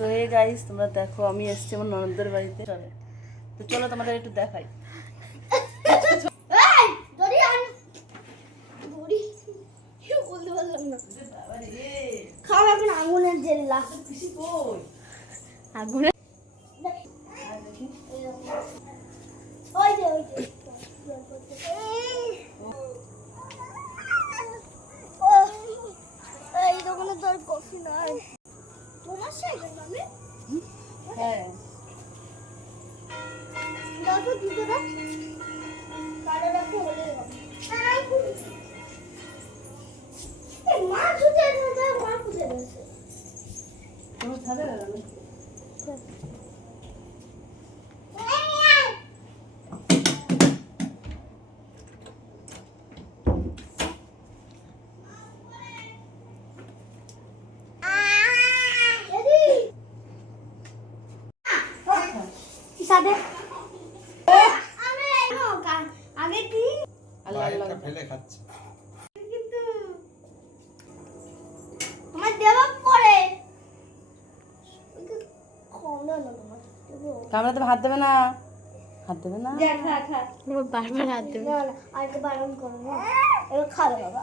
So hey guys, তোমরা দেখো আমি এসেছি আমার ননদের বাড়িতে। তো চলো তোমাদের একটু দেখাই। আগুনের জেল্লা আগুনের ওই যে এই দোকানে তোর কফি নাই তোমার সাইকেল মানে হ্যাঁ দেখো দুটোটা কালো রাখতে হলে মা ছুটে গেছে মা খুঁজে গেছে তুমি ছাদে গেলে সাথে আগে কি বাইরেটা ফেলে খাচ্ছে। কিন্তু তোমার দেওয়া পরে কামড়াতে হাত দেবে না, হাত দেবে না। বারবার হাত দেবে না আরেকটা বারণ করো না এবার খাবে বাবা